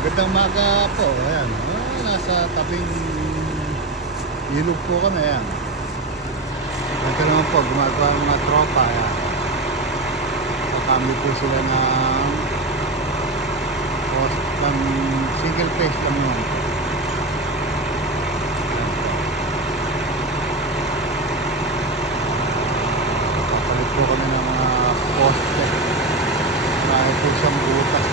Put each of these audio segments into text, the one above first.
Magandang umaga po. Ayan, nasa tabing ilog po kami. Ayan. Ito naman po, gumagawa ng mga tropa. Ayan. Kakami po sila ng post ng single phase lang yun. Papalit po kami ng mga poste. Marami po siyang butas.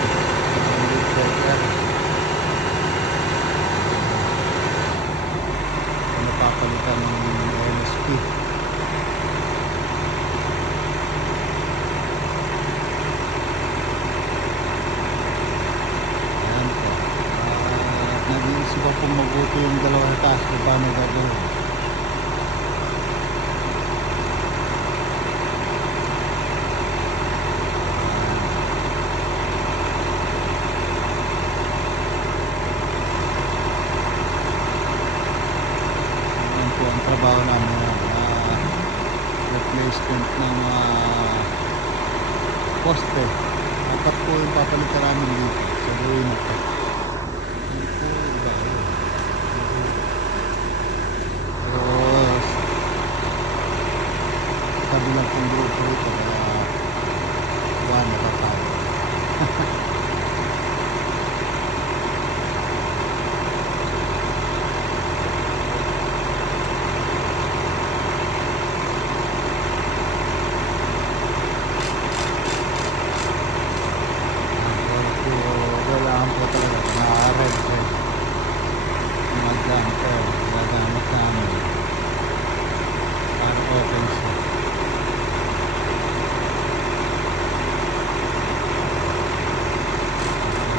Napapalitan ng NSP. Ayan po. Nag-iisip pa pong mabuti yung dalawang taas kung paano gagawin. Ayan po ang trabaho namin. Replacement ng mga poste. Apat po yung papalitan namin dito sa gawin na po. Hindi po iba yun. Pero sabi lang pong grupo rito kaya one at a time. Kailangan po talaga na red red mga jumper gagamit namin para open siya.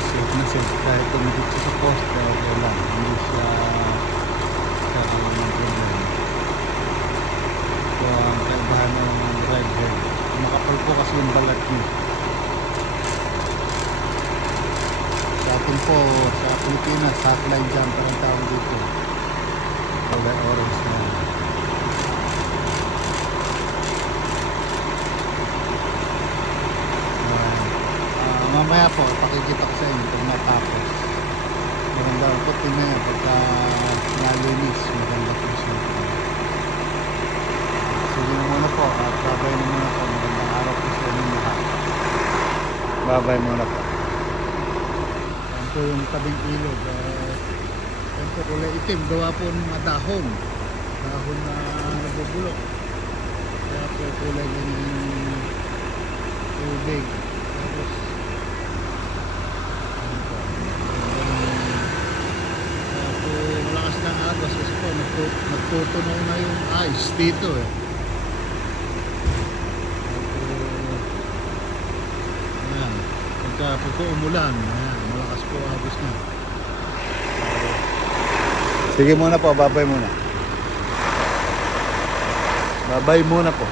Safe na safe kahit tumikit siya sa poste okay lang, hindi siya kailangan ng problema. So ang kaibahan ng red red makapal po kasi yung balat niya. Sa atin po, sa Pilipinas, hotline jumper ang tawag dito. Kulay orange na yan. Mamaya po, pakikita ko sa inyo pag natapos. Maganda po, tingnan yan pagka nalinis. Maganda po siya. Sige na muna po, at babay na muna po. Magandang araw po sa inyo lahat. Babay muna po. Ito yung tabing ilog. Ito kulay itim, gawa po ng mga dahon na nabubulok, kaya po kulay ganyan yung tubig. Tapos kaya po malakas ng agos kasi po nagtutunaw na yung ice dito eh. Ayan, pagka po umulan, ayan, malakas po agos na. Sige muna po, babay muna. Babay muna po.